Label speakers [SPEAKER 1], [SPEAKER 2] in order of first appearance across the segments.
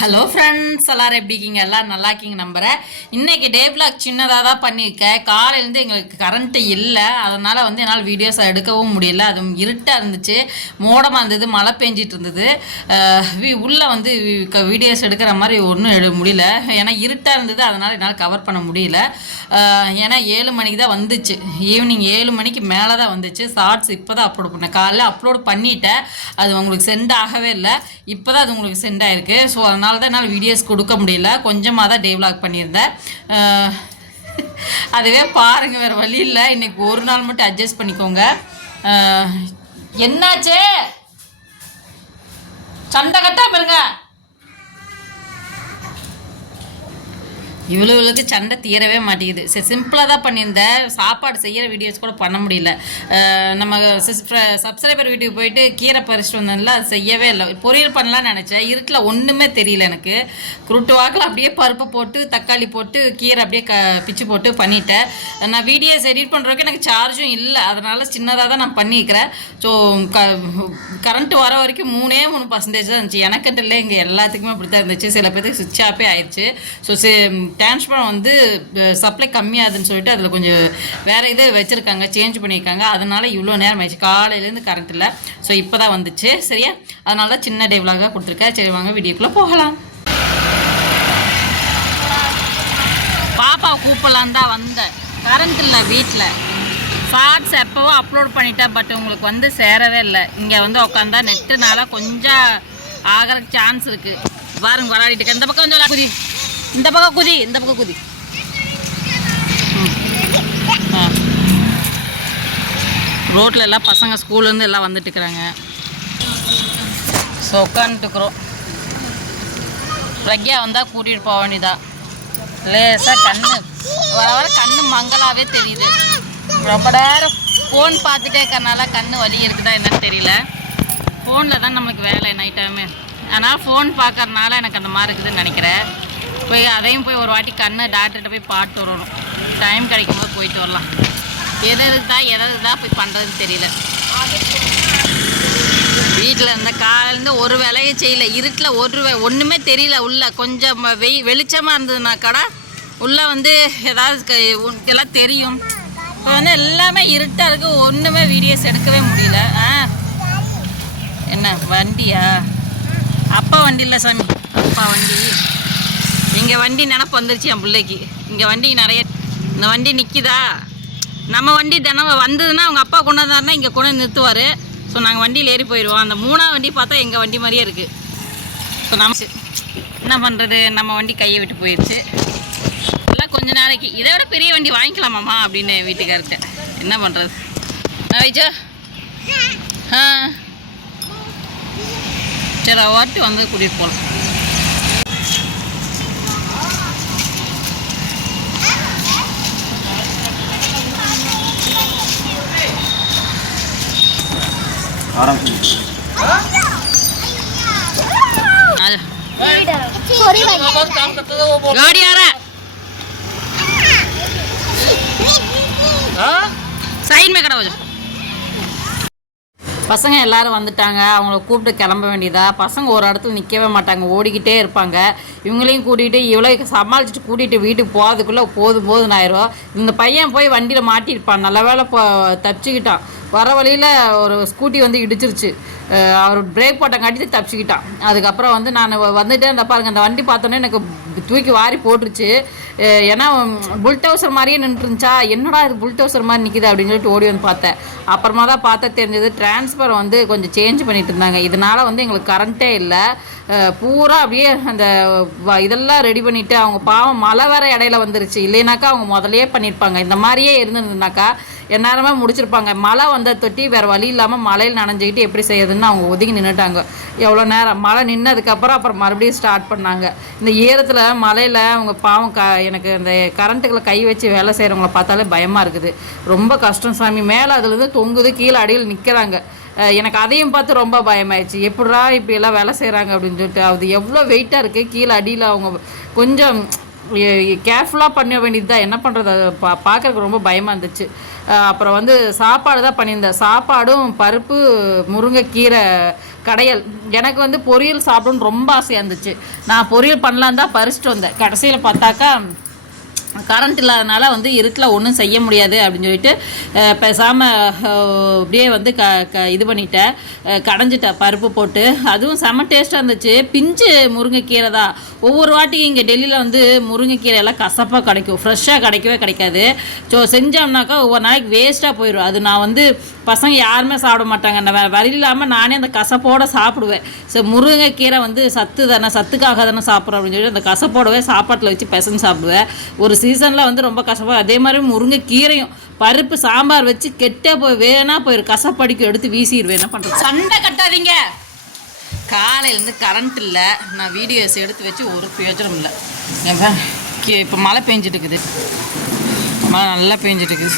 [SPEAKER 1] Hello friends எல்லாரும் எப்படி இருக்கீங்க? எல்லாம் நல்லா இருக்கீங்க நம்புகிறேன் இன்னைக்கு டே பிளாக் சின்னதாக தான் பண்ணியிருக்கேன். காலையிலேருந்து எங்களுக்கு கரண்ட்டு இல்லை. அதனால் வந்து என்னால் வீடியோஸ் எடுக்கவும் முடியல. அதுவும் இருட்டாக இருந்துச்சு. மோடமாக இருந்தது. மழை பெஞ்சிட்டு இருந்தது. உள்ளே வந்து வீடியோஸ் எடுக்கிற மாதிரி ஒன்றும் எடு முடியல. ஏன்னா இருட்டாக இருந்தது. அதனால் என்னால் கவர் பண்ண முடியல. ஏன்னா ஏழு மணிக்கு தான் வந்துச்சு. ஈவினிங் ஏழு மணிக்கு மேலே தான் வந்துச்சு. ஷார்ட்ஸ் இப்போ தான் அப்லோட் பண்ணேன். காலையில் அப்லோட் பண்ணிட்டேன். அது உங்களுக்கு சென்ட் ஆகவே இல்லை. இப்போ தான் அது உங்களுக்கு சென்ட் ஆயிருக்கு. ஸோ அதனால் தான் என்னால் வீடியோஸ் கொடுக்க முடியல. கொஞ்சமாக தான் டே பண்ணியிருந்தேன். அதுவே பாருங்கள் வேறு வழி இல்லை. இன்றைக்கி ஒரு நாள் மட்டும் அட்ஜஸ்ட் பண்ணிக்கோங்க. என்னாச்சு? சண்டை கட்டா பாருங்க. இவ்வளவுக்கு சண்டை தீரவே மாட்டேங்குது. சரி சிம்பிளாக தான் பண்ணியிருந்தேன் சாப்பாடு செய்கிற வீடியோஸ் கூட பண்ண முடியல. நம்ம சப்ஸ்கிரைபர் வீட்டுக்கு போயிட்டு கீரை பறிச்சுட்டு வந்தோம்ல அது செய்யவே இல்லை. பொரியல் பண்ணலாம்னு நினச்சேன். இருட்டில் ஒன்றுமே தெரியல எனக்கு. குருட்டு வாக்கில் அப்படியே பருப்பு போட்டு தக்காளி போட்டு கீரை அப்படியே க பிச்சு போட்டு பண்ணிட்டேன். நான் வீடியோஸ் எடிட் பண்ணுறதுக்கு எனக்கு சார்ஜும் இல்லை. அதனால் சின்னதாக தான் நான் பண்ணியிருக்கிறேன். ஸோ க கரண்ட் வர வரைக்கும் மூணே மூணு பர்சன்டேஜ் தான் இருந்துச்சு. எனக்குன்ட்டு இல்லை இங்கே எல்லாத்துக்குமே அப்படி தான் இருந்துச்சு. சில பேருக்கு சுவிட்ச் ஆஃபே ஆயிடுச்சு. ஸோ டிரான்ஸ்பரம் வந்து சப்ளை கம்மியாகுதுன்னு சொல்லிட்டு அதில் கொஞ்சம் வேறு இது வச்சுருக்காங்க சேஞ்ச் பண்ணியிருக்காங்க. அதனால் இவ்வளோ நேரம் ஆயிடுச்சு. காலையிலேருந்து கரண்ட் இல்லை. ஸோ இப்போ தான் வந்துச்சு. சரியா? அதனால தான் சின்ன டேவ்லாக கொடுத்துருக்கேன். சரி வாங்க வீடியோக்குள்ளே போகலாம். பாப்பா கூப்பிடலான் தான் வந்தேன். கரண்ட் இல்லை வீட்டில் ஷார்ட்ஸ் எப்போவோ அப்லோட் பண்ணிட்டேன் பட் உங்களுக்கு வந்து சேரவே இல்லை. இங்கே வந்து உட்காந்தா நெட்டுனால கொஞ்சம் ஆகிறதுக்கு சான்ஸ் இருக்குது பாருங்க விளாடிட்டு இருக்க. இந்த பக்கம் வந்து இந்த பக்கம் குதி இந்த பக்கம் குதி. ம். ஆ. ரோட்டில் எல்லாம் பசங்க ஸ்கூல்லேருந்து எல்லாம் வந்துட்டு இருக்கிறாங்க. ஸோ உட்காந்துட்டுக்குறோம் பிரக்யா வந்தால் கூட்டிகிட்டு போக வேண்டியதா? லேசாக கண்ணு வர வர கண்ணு மங்களாகவே தெரியுது. ரொம்ப நேரம் ஃபோன் பார்த்துட்டே இருக்கறனால கண்ணு வலி இருக்குதா என்னன்னு தெரியல. ஃபோனில் தான் நம்மளுக்கு வேலை நைட் டைமு ஆனால் ஃபோன் பார்க்கறனால எனக்கு அந்த மாதிரி இருக்குதுன்னு நினைக்கிறேன். போய் அதையும் போய் ஒரு வாட்டி கண்ணை டாக்டர்கிட்ட போய் பார்த்து வரணும். டைம் கிடைக்கும் போது போயிட்டு வரலாம். எது தான் எது தான் போய் பண்ணுறதுன்னு தெரியல. வீட்டில் இருந்த காலேருந்து ஒரு வேலையும் செய்யல. இருட்டில் ஒரு ஒன்றுமே தெரியல உள்ளே. கொஞ்சம் வெய் வெளிச்சமாக இருந்ததுன்னா கடை உள்ளே வந்து ஏதாவது க- எல்லாம் தெரியும். இப்போ வந்து எல்லாமே இருட்டாக இருக்குது ஒன்றுமே வீடியோஸ் எடுக்கவே முடியல. ஆ? என்ன வண்டியா? அப்பா வண்டி இல்லை சாமி. அப்பா வண்டி. இங்கே வண்டி நினப்பு வந்துருச்சு என் பிள்ளைக்கு. இங்கே வண்டி நிறைய இந்த வண்டி நிற்கிதா நம்ம வண்டி தினம் வந்ததுன்னா அவங்க அப்பா கொண்டு வந்தாருன்னா இங்கே கொண்டு வந்து நிறுத்துவார். ஸோ நாங்கள் வண்டியில் ஏறி போயிடுவோம் அந்த மூணாவது வண்டி பார்த்தா எங்கள் வண்டி மாதிரியே இருக்குது ஸோ நம்ம என்ன பண்ணுறது நம்ம வண்டி கையை விட்டு போயிடுச்சு எல்லாம் கொஞ்ச நாளைக்கு. இதை விட பெரிய வண்டி வாங்கிக்கலாமாம்மா? அப்படின்னு வீட்டுக்கார்ட்ட. என்ன பண்ணுறது வைச்சா? ஆ. சரி வாட்டி வந்து கூட்டிகிட்டு போகலாம்
[SPEAKER 2] ஆரம்பிச்சு
[SPEAKER 1] அது
[SPEAKER 3] सॉरी भाई
[SPEAKER 1] गाड़ी आ रहा है சைட் மே கடை வச்சு பசங்க எல்லாரும் வந்துட்டாங்க அவங்கள கூப்பிட்டு கிளம்ப வேண்டியதா பசங்க ஒரு இடத்துல நிற்கவே மாட்டாங்க ஓடிக்கிட்டே இருப்பாங்க இவங்களையும் கூட்டிகிட்டு இவ்வளோ சமாளிச்சுட்டு கூட்டிகிட்டு வீட்டுக்கு போகிறதுக்குள்ளே போதும் போதும் ஆயிரும் இந்த பையன் போய் வண்டியில் மாட்டியிருப்பான் நல்ல வேலை இப்போ தப்பிச்சுக்கிட்டான் வர வழியில் ஒரு ஸ்கூட்டி வந்து இடிச்சிருச்சு. அவர் பிரேக் போட்டங்காட்டி தப்பிச்சுக்கிட்டான். அதுக்கப்புறம் வந்து நான் வந்துட்டே இருந்த பாருங்க அந்த வண்டி பார்த்தோன்னே எனக்கு தூக்கி வாரி போட்டுருச்சு. ஏன்னா புல்டவுசர் மாதிரியே நின்றுருந்துச்சா? என்னடா இது புல்டவுசர் மாதிரி நிற்கிது அப்படின்னு சொல்லிட்டு ஓடி வந்து பார்த்தேன். அப்புறமா தான் பார்த்தா தெரிஞ்சது டிரான்ஸ்ஃபர் வந்து கொஞ்சம் சேஞ்ச் பண்ணிட்டு இருந்தாங்க. இதனால் வந்து எங்களுக்கு கரண்ட்டே இல்லை. பூரா அப்படியே அந்த வ- இதெல்லாம் ரெடி பண்ணிவிட்டு அவங்க பாவம் மழை வேற இடையில வந்துருச்சு. இல்லைனாக்கா அவங்க முதலே பண்ணியிருப்பாங்க இந்த மாதிரியே இருந்திருந்தாக்கா எந்நேரமே முடிச்சிருப்பாங்க. மழை வந்த தொட்டி வேறு வழி இல்லாமல் மழையில் நனைஞ்சிக்கிட்டு எப்படி செய்யறதுன்னு அவங்க ஒதுங்கி நின்றுட்டாங்க எவ்வளோ நேரம் மழை நின்னதுக்கப்புறம் அப்புறம் மறுபடியும் ஸ்டார்ட் பண்ணாங்க. இந்த ஈரத்தில் மழையில் அவங்க பாவம் க எனக்கு இந்த கரண்ட்டுகளை கை வச்சு வேலை செய்கிறவங்கள பார்த்தாலே பயமாக இருக்குது. ரொம்ப கஷ்டம் சாமி. மேலே அதுலேருந்து தொங்குது கீழே அடியில் நிற்கிறாங்க எனக்கு அதையும் பார்த்து ரொம்ப பயமாயிடுச்சு. எப்படா இப்படியெல்லாம் வேலை செய்கிறாங்க அப்படின்னு சொல்லிட்டு அது எவ்வளோ வெயிட்டாக இருக்குது கீழே அடியில் அவங்க கொஞ்சம் கேர்ஃபுல்லாக பண்ண வேண்டியது தான் என்ன பண்ணுறது பா பார்க்கறதுக்கு ரொம்ப பயமாக இருந்துச்சு. அப்புறம் வந்து சாப்பாடு தான் பண்ணியிருந்தேன். சாப்பாடும் பருப்பு முருங்கைக்கீரை கடையல். எனக்கு வந்து பொரியல் சாப்பிடணும்னு ரொம்ப ஆசையாக இருந்துச்சு. நான் பொரியல் பண்ணலான்னு தான் பறிச்சிட்டு வந்தேன். கடைசியில் பார்த்தாக்கா கரண்ட் இல்லாதனால வந்து இருட்டில் ஒன்றும் செய்ய முடியாது அப்படின்னு சொல்லிட்டு பேசாமல் அப்படியே வந்து க க இது பண்ணிட்டேன். கடைஞ்சிட்டேன் பருப்பு போட்டு. அதுவும் செம்ம டேஸ்ட்டாக இருந்துச்சு. பிஞ்சு முருங்கைக்கீரை தான். ஒவ்வொரு வாட்டியும் இங்கே டெல்லியில் வந்து முருங்கைக்கீரை எல்லாம் கசப்பாக கிடைக்கும். ஃப்ரெஷ்ஷாக கிடைக்கவே கிடைக்காது. ஸோ செஞ்சோம்னாக்கா ஒவ்வொரு நாளைக்கு வேஸ்ட்டாக போயிடும் அது நான் வந்து பசங்க யாருமே சாப்பிட மாட்டாங்க. நான் வேறு வழி இல்லாமல் நானே அந்த கசப்போடு சாப்பிடுவேன். ஸோ முருங்கைக்கீரை வந்து சத்து தானே சத்துக்காக தானே சாப்பிட்றோம் அப்படின்னு சொல்லி அந்த கசப்போடவே சாப்பாட்டில் வச்சு பிசைஞ்சு சாப்பிடுவேன். ஒரு சீசனில் வந்து ரொம்ப கசப்பாக அதே மாதிரி முருங்கைக்கீரையும் பருப்பு சாம்பார் வச்சு கெட்டே போய் வேணா போயிரு. கசப்படிக்கும் எடுத்து வீசிடுவேன். என்ன பண்ணுறது சண்டை கட்டாதீங்க. காலையிலேருந்து கரண்ட் இல்லை. நான் வீடியோஸ் எடுத்து வச்சு ஒரு பிரயோஜனம் இல்லை. இப்போ மழை பெஞ்சிட்டு இருக்குது மழை நல்லா பெஞ்சிட்டு இருக்குது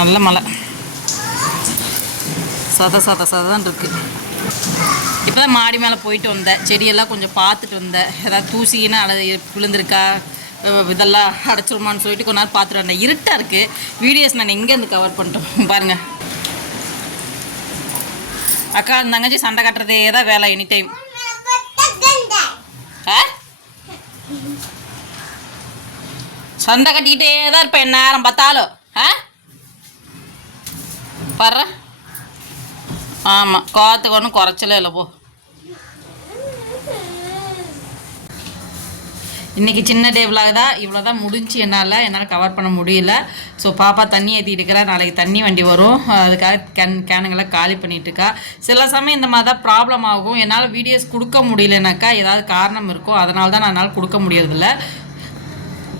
[SPEAKER 1] நல்ல மழை. சத சத சதான் இருக்கு. இப்போ தான் மாடி மேலே போயிட்டு வந்தேன். செடியெல்லாம் கொஞ்சம் பார்த்துட்டு வந்தேன். ஏதாவது தூசின்னா அல்லது விழுந்திருக்கா? இதெல்லாம் அடைச்சிருமான்னு சொல்லிட்டு கொஞ்ச நேரம் பார்த்துட்டு வந்தேன். இருட்டாக இருக்குது வீடியோஸ் நான் எங்கேருந்து கவர் பண்ணிட்டோம். பாருங்கள் அக்கா தங்கச்சி சண்டை கட்டுறதே தான் வேலை எனி டைம் சண்டை கட்டிக்கிட்டே தான் இருப்பேன் நேரம் பார்த்தாலும். ஆ? பர்ற ஆமாம் கோத்துக்கு ஒன்றும் குறைச்சலே இல்லை போ. இன்றைக்கி சின்ன டே விலாக் தான் இவ்வளோ தான் முடிஞ்சு என்னால் என்னால் கவர் பண்ண முடியல. ஸோ பாப்பா தண்ணி ஏற்றிட்டு இருக்கிறா. நாளைக்கு தண்ணி வண்டி வரும். அதுக்காக கேன் கேனுங்களை காலி பண்ணிட்டு இருக்கா. சில சமயம் இந்த மாதிரி தான் ப்ராப்ளம் ஆகும். என்னால் வீடியோஸ் கொடுக்க முடியலனாக்கா ஏதாவது காரணம் இருக்கும் அதனால தான் நான் என்னால் கொடுக்க முடியறதில்ல.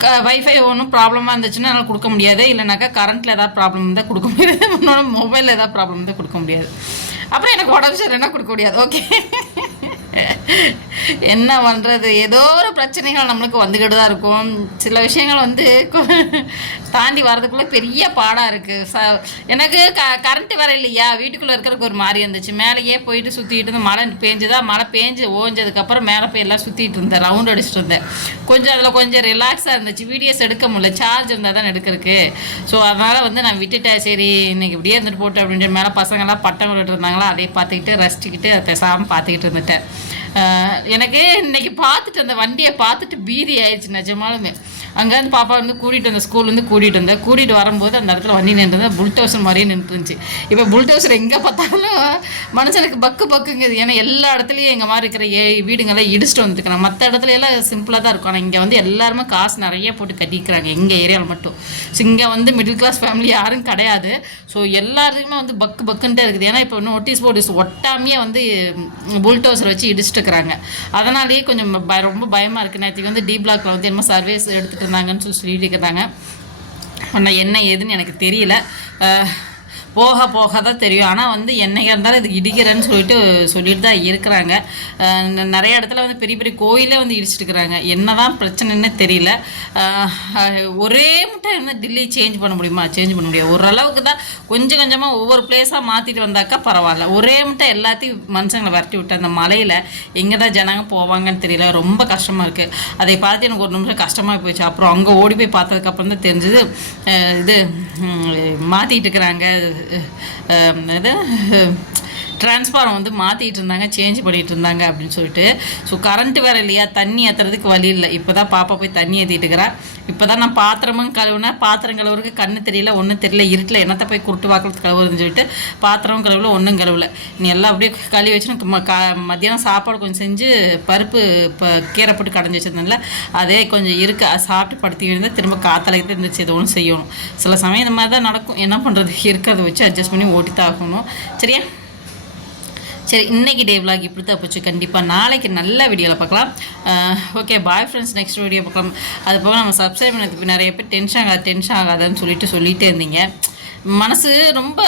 [SPEAKER 1] க வைஃபை ஒன்றும் ப்ராப்ளமாக இருந்துச்சுன்னா என்னால் கொடுக்க முடியாது. இல்லைனாக்கா கரண்ட்டில் ஏதாவது ப்ராப்ளம் இருந்தால் கொடுக்க முடியாது. முன்னோட மொபைலில் ஏதாவது ப்ராப்ளம் இருந்தால் கொடுக்க முடியாது. அப்புறம் எனக்கு உடம்பு சரி என்ன கொடுக்க முடியாது. ஓகே என்ன பண்ணுறது ஏதோ ஒரு பிரச்சனைகள் நம்மளுக்கு வந்துக்கிட்டு தான் இருக்கும். சில விஷயங்கள் வந்து தாண்டி வர்றதுக்குள்ளே பெரிய பாடாக இருக்குது ச எனக்கு க கரண்ட்டு வர இல்லையா? வீட்டுக்குள்ளே இருக்கிறதுக்கு ஒரு மாதிரி இருந்துச்சு. மேலேயே போயிட்டு சுற்றிட்டு இருந்தேன் மழை பேஞ்சுதா? மழை பேஞ்சு ஓஞ்சதுக்கப்புறம் மேலே போய் எல்லாம் சுற்றிட்டு இருந்தேன். ரவுண்ட் அடிச்சுட்டு இருந்தேன். கொஞ்சம் அதில் கொஞ்சம் ரிலாக்ஸாக இருந்துச்சு. வீடியோஸ் எடுக்க முடியல. சார்ஜ் இருந்தால் தான் எடுக்கிறதுக்கு. ஸோ அதனால் வந்து நான் விட்டுட்டேன். சரி இன்னைக்கு இப்படியே இருந்துட்டு போட்டு அப்படின்னு மேலே பசங்கள்லாம் பட்டம் விட்டுட்டு இருந்தாங்களா? அதை பார்த்துக்கிட்டு ரசிச்சுக்கிட்டு அதை பேசாமல் பார்த்துக்கிட்டு இருந்துட்டேன். எனக்கு இன்னைக்கு பார்த்துட்டு அந்த வண்டியை பார்த்துட்டு பீதி ஆயிடுச்சு நிஜமாலுமே. அங்கேருந்து பாப்பா வந்து கூட்டிகிட்டு வந்த ஸ்கூல்லேருந்து கூட்டிகிட்டு வந்தேன் கூட்டிகிட்டு வரும்போது அந்த இடத்துல வண்டி நின்று புல்டோசர் மாதிரியே நின்று இப்போ புல்டோசர் எங்கே பார்த்தாலும் மனுஷனுக்கு பக்கு பக்குங்குது. ஏன்னா எல்லா இடத்துலையும் எங்கள் மாதிரி இருக்கிற ஏ வீடுங்கெல்லாம் இடிச்சிட்டு வந்துருக்கிறேன் மற்ற இடத்துல எல்லாம் சிம்பிளாக தான் இருக்கும். ஆனால் இங்கே வந்து எல்லாருமே காசு நிறைய போட்டு கட்டிக்கிறாங்க எங்கள் ஏரியாவில் மட்டும். ஸோ இங்கே வந்து மிடில் கிளாஸ் ஃபேமிலி யாரும் கிடையாது. ஸோ எல்லாருக்குமே வந்து பக்கு பக்குன்ட்டே இருக்குது. ஏன்னா இப்போ நோட்டீஸ் போர்டு ஒட்டாமையே வந்து புல்டோசர் வச்சு இடிச்சிட்டு இருக்கிறாங்க அதனாலேயே கொஞ்சம் ரொம்ப பயமாக இருக்குது நேற்றுக்கு வந்து டி பிளாக்ல வந்து என்ன சர்வீஸ் எடுத்துகிட்டு இருந்தாங்கன்னு சொல்லி சொல்லிட்டு இருக்கிறாங்க ஆனால் என்ன ஏதுன்னு எனக்கு தெரியல. போக போக தான் தெரியும். ஆனால் வந்து என்னைக்கு இருந்தாலும் இது இடிக்கிறேன்னு சொல்லிட்டு சொல்லிட்டு தான் இருக்கிறாங்க. நிறைய இடத்துல வந்து பெரிய பெரிய கோயிலே வந்து இடிச்சிட்டு இருக்கிறாங்க என்ன தான் பிரச்சனைன்னு தெரியல ஒரே மட்டும் என்ன டில்லி சேஞ்ச் பண்ண முடியுமா? சேஞ்ச் பண்ண முடியாது. ஓரளவுக்கு தான் கொஞ்சம் கொஞ்சமாக ஒவ்வொரு பிளேஸாக மாற்றிட்டு வந்தாக்கா பரவாயில்ல. ஒரே மட்டும் எல்லாத்தையும் மனுஷங்களை விரட்டி விட்டு அந்த மலையில் எங்கே தான் ஜனங்க போவாங்கன்னு தெரியல. ரொம்ப கஷ்டமாக இருக்குது அதை பார்த்து எனக்கு ஒரு நிமிஷம் கஷ்டமாக போயிடுச்சு அப்புறம் அங்கே ஓடி போய் பார்த்ததுக்கப்புறம் தான் தெரிஞ்சது. இது மாற்றிட்டு இருக்கிறாங்க. ഇത് இது வந்து மாற்றிட்டு இருந்தாங்க சேஞ்ச் பண்ணிட்டு இருந்தாங்க அப்படின்னு சொல்லிட்டு. ஸோ கரண்ட் வேறு இல்லையா? தண்ணி ஏற்றுறதுக்கு வழி இல்லை. இப்போ தான் பாப்பா போய் தண்ணி ஏற்றிட்டு இருக்கிறா. இப்போ தான் நான் பாத்திரமும் கழுவுனேன் பாத்திரம் கழுவுறதுக்கு கண்ணு தெரியல ஒன்றும் தெரியல இருட்டில் என்னத்தை போய் குருட்டு வாக்குறது கழுவுறதுன்னு சொல்லிட்டு பாத்திரமும் கழுவல ஒன்றும் கழுவல. நீ எல்லாம் அப்படியே கழுவி வச்சுன்னு ம- கா மத்தியானம் சாப்பாடு கொஞ்சம் செஞ்சு பருப்பு இப்போ கீரை போட்டு கடைஞ்சி வச்சிருந்தேன்ல அதே கொஞ்சம் இருக்கு. சாப்பிட்டு படுத்தி இருந்தால் திரும்ப காத்தலைக்கு இருந்துச்சு எது ஒன்று செய்யணும். சில சமயம் இந்த மாதிரி தான் நடக்கும். என்ன பண்ணுறது இருக்கிறத வச்சு அட்ஜஸ்ட் பண்ணி ஓட்டி தான் ஆகணும். சரியா? சரி இன்னைக்கு டே vlog இப்படி தான் போச்சு. கண்டிப்பாக நாளைக்கு நல்ல வீடியோவில் பார்க்கலாம். Okay bye friends next video பார்க்கலாம். அது போக நம்ம சப்ஸ்கிரைப் பண்ணதுக்கு நிறைய பேர் டென்ஷன் ஆகாது டென்ஷன் ஆகாதுன்னு சொல்லிட்டு சொல்லிகிட்டே இருந்தீங்க. மனசு ரொம்ப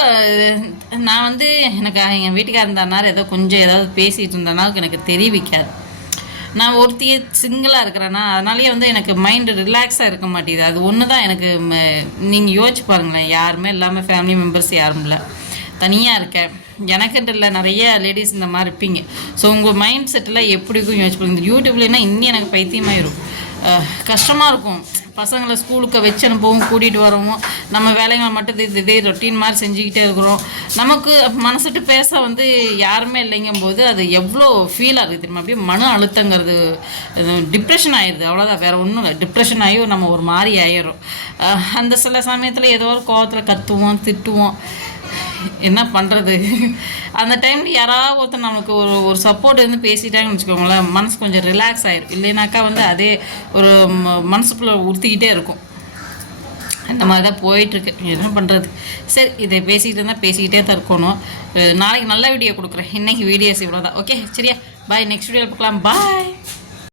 [SPEAKER 1] நான் வந்து எனக்கு எங்கள் வீட்டுக்காக இருந்தனால ஏதோ கொஞ்சம் ஏதாவது பேசிகிட்டு இருந்தனால எனக்கு தெரிவிக்காது. நான் ஒருத்தி சிங்கிளாக இருக்கிறேன்னா அதனாலேயே வந்து எனக்கு மைண்டு ரிலாக்ஸாக இருக்க மாட்டேங்குது. அது ஒன்று தான் எனக்கு நீங்கள் யோசிச்சு பாருங்களேன். யாருமே இல்லாமல் ஃபேமிலி மெம்பர்ஸ் யாரும் இல்லை. தனியாக இருக்கேன். எனக்குன்ட்டு இல்லை நிறைய லேடிஸ் இந்த மாதிரி இருப்பீங்க. ஸோ உங்கள் மைண்ட் செட்டில் எப்படி இருக்கும் யோசிச்சு இந்த இன்னும் எனக்கு பைத்தியமாயிரும் கஷ்டமாக இருக்கும். பசங்களை ஸ்கூலுக்கு வச்சு அனுப்பவும் கூட்டிகிட்டு வரவும் நம்ம வேலைகளை மட்டும் இது இதே ரொட்டீன் மாதிரி செஞ்சுக்கிட்டே இருக்கிறோம். நமக்கு மனசுட்டு பேச வந்து யாருமே இல்லைங்கும்போது அது எவ்வளோ ஃபீலாக இருக்குது தெரியுமா? அப்படியே மன அழுத்தங்கிறது டிப்ரெஷன் ஆயிடுது அவ்வளோதான் வேறு ஒன்றும் இல்லை. டிப்ரெஷன் ஆகி நம்ம ஒரு மாதிரி ஆயிடும் அந்த சில சமயத்தில் ஏதோ ஒரு கோவத்தில் கத்துவோம் திட்டுவோம். என்ன பண்ணுறது அந்த டைமில் யாராவது ஒருத்தர் நமக்கு ஒரு ஒரு சப்போர்ட் இருந்து பேசிட்டாங்கன்னு வச்சுக்கோங்களேன் மனசு கொஞ்சம் ரிலாக்ஸ் ஆயிடும் இல்லைனாக்கா வந்து அதே ஒரு மனசுக்குள்ளே மனசுக்குள்ள உறுத்திக்கிட்டே இருக்கும். அந்த மாதிரி தான் போயிட்டுருக்கு. என்ன பண்ணுறது சரி இதை பேசிக்கிட்டு இருந்தால் பேசிக்கிட்டே தான் இருக்கணும். நாளைக்கு நல்ல வீடியோ கொடுக்குறேன். இன்றைக்கி வீடியோஸ் இவ்வளோ தான் ஓகே சரியா பாய் நெக்ஸ்ட் வீடியோ பார்க்கலாம். பாய்